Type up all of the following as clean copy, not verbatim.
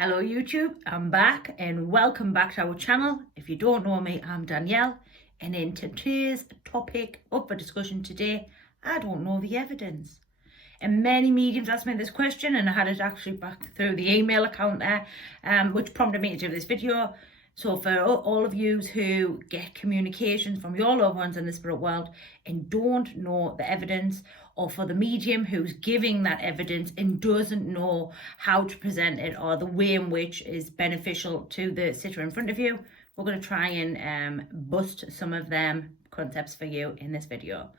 Hello YouTube, I'm back and welcome back to our channel. If you don't know me, I'm Danielle, and in today's topic up for discussion today, I don't know the evidence. And many mediums asked me this question, and I had it actually back through the email account there, which prompted me to do this video. So for all of you who get communications from your loved ones in the spirit world and don't know the evidence, or for the medium who's giving that evidence and doesn't know how to present it or the way in which is beneficial to the sitter in front of you, we're going to try and bust some of them concepts for you in this video.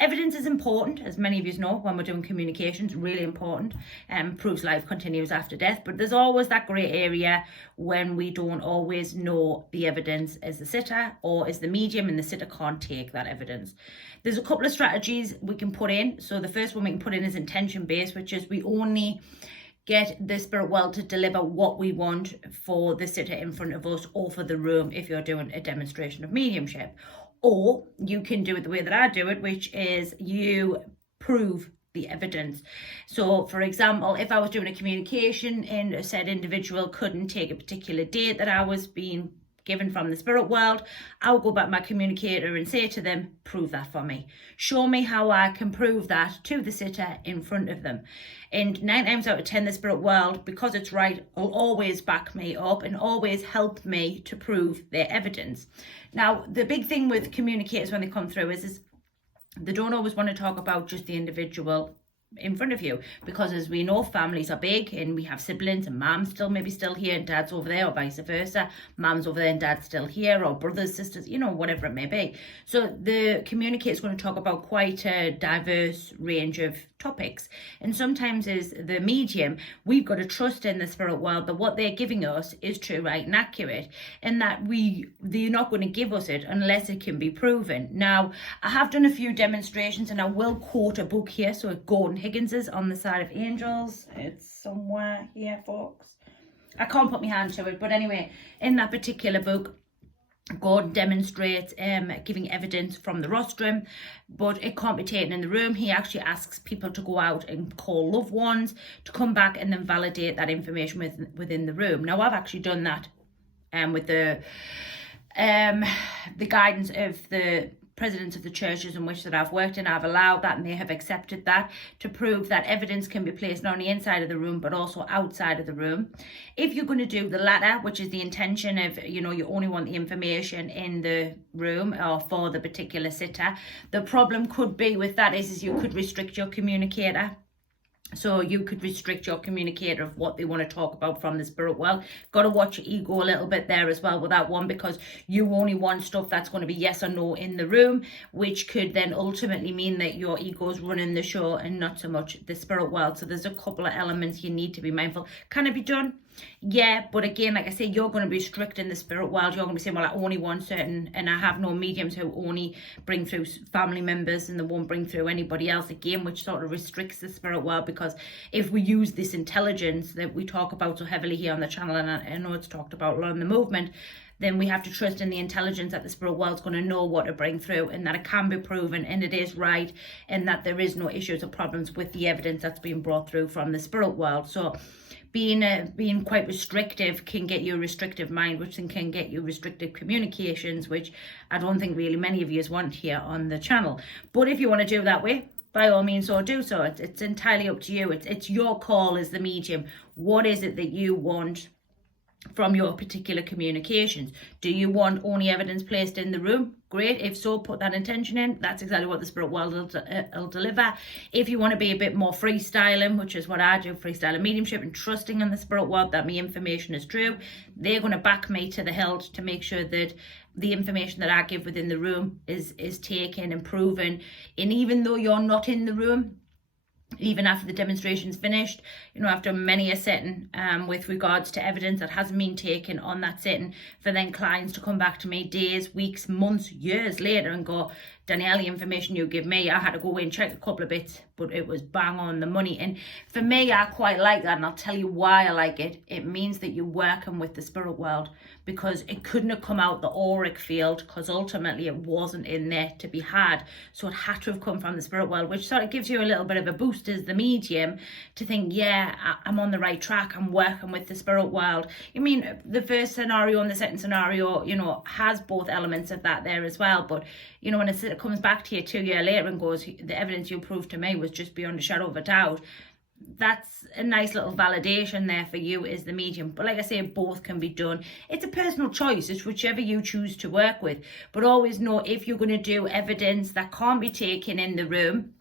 Evidence is important, as many of you know, when we're doing communications, really important, and proves life continues after death. But there's always that grey area when we don't always know the evidence as the sitter or as the medium, and the sitter can't take that evidence. There's a couple of strategies we can put in. So the first one we can put in is intention based, which is we only get the spirit world to deliver what we want for the sitter in front of us or for the room if you're doing a demonstration of mediumship. Or you can do it the way that I do it, which is you prove the evidence. So for example, if I was doing a communication and a said individual couldn't take a particular date that I was being given from the spirit world, I'll go back to my communicator and say to them, prove that for me. Show me how I can prove that to the sitter in front of them. And 9 times out of 10, the spirit world, because it's right, will always back me up and always help me to prove their evidence. Now, the big thing with communicators when they come through is they don't always want to talk about just the individual in front of you, because as we know, families are big and we have siblings, and mom's maybe still here and dad's over there, or vice versa. Mom's over there and dad's still here, or brothers, sisters, whatever it may be. So the communicator is going to talk about quite a diverse range of topics, and sometimes as the medium, we've got to trust in the spirit world that what they're giving us is true, right, and accurate, and that they're not going to give us it unless it can be proven. Now, I have done a few demonstrations, and I will quote a book here. So Gordon Higgins's On the Side of Angels. It's somewhere here, folks. I can't put my hand to it, but anyway, in that particular book, Gordon demonstrates giving evidence from the rostrum, but it can't be taken in the room. He actually asks people to go out and call loved ones to come back and then validate that information within the room. Now, I've actually done that with the guidance of the presidents of the churches in which that I've worked in. I've allowed that, and they have accepted that, to prove that evidence can be placed not only inside of the room but also outside of the room. If you're going to do the latter, which is the intention of, you only want the information in the room or for the particular sitter, the problem could be with that is you could restrict your communicator. So you could restrict your communicator of what they want to talk about from the spirit world. Got to watch your ego a little bit there as well with that one, because you only want stuff that's going to be yes or no in the room, which could then ultimately mean that your ego's running the show and not so much the spirit world. So there's a couple of elements you need to be mindful. Can it be done? Yeah, but again, like I say, you're going to be strict in the spirit world. You're going to be saying, well, I only want certain, and I have no mediums who only bring through family members and they won't bring through anybody else, again, which sort of restricts the spirit world. Because if we use this intelligence that we talk about so heavily here on the channel, and I know it's talked about a lot in the movement, then we have to trust in the intelligence that the spirit world's going to know what to bring through, and that it can be proven and it is right, and that there is no issues or problems with the evidence that's being brought through from the spirit world. So being quite restrictive can get you a restrictive mind, which then can get you restrictive communications, which I don't think really many of you want here on the channel. But if you want to do that way, by all means, so do so. It's entirely up to you. It's your call as the medium. What is it that you want from your particular communications? Do you want only evidence placed in the room? Great. If so, put that intention in. That's exactly what the spirit world will deliver. If you want to be a bit more freestyling, which is what I do, freestyling mediumship, and trusting in the spirit world that my information is true, they're going to back me to the hilt to make sure that the information that I give within the room is taken and proven. And even though you're not in the room, even after the demonstration's finished, after many a setting with regards to evidence that hasn't been taken on that setting, for then clients to come back to me days, weeks, months, years later and go, Danielle, the information you give me, I had to go away and check a couple of bits, but it was bang on the money. And for me, I quite like that, and I'll tell you why I like it. It means that you're working with the spirit world, because it couldn't have come out the auric field, because ultimately it wasn't in there to be had. So it had to have come from the spirit world, which sort of gives you a little bit of a boost as the medium to think, yeah, I'm on the right track. I'm working with the spirit world. I mean, the first scenario and the second scenario, you know, has both elements of that there as well. But, you know, when it comes back to you 2 years later and goes, the evidence you proved to me was just beyond a shadow of a doubt, that's a nice little validation there for you as the medium. But like I say, both can be done. It's a personal choice. It's whichever you choose to work with. But always know, if you're going to do evidence that can't be taken in the room,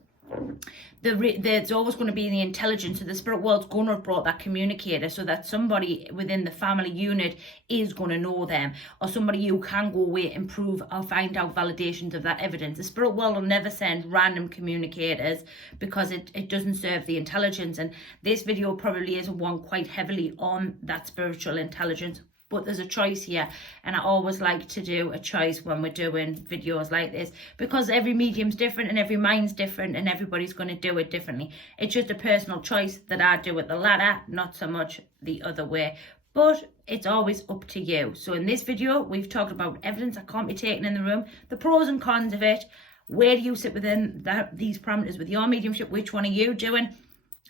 there's always going to be the intelligence. So the spirit world's going to have brought that communicator, so that somebody within the family unit is going to know them, or somebody you can go away and prove or find out validations of that evidence. The spirit world will never send random communicators, because it doesn't serve the intelligence. And this video probably is one quite heavily on that spiritual intelligence. But there's a choice here, and I always like to do a choice when we're doing videos like this, because every medium's different and every mind's different and everybody's going to do it differently. It's just a personal choice that I do it the latter, not so much the other way. But it's always up to you. So in this video, we've talked about evidence that can't be taken in the room, the pros and cons of it. Where do you sit within these parameters with your mediumship? Which one are you doing?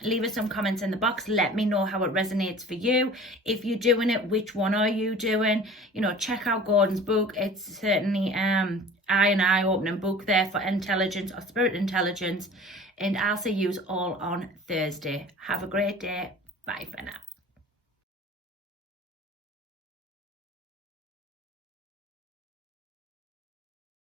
Leave us some comments in the box. Let me know how it resonates for you. If you're doing it, which one are you doing? You know, check out Gordon's book. It's certainly an eye-opening book there for intelligence or spirit intelligence. And I'll see you all on Thursday. Have a great day. Bye for now.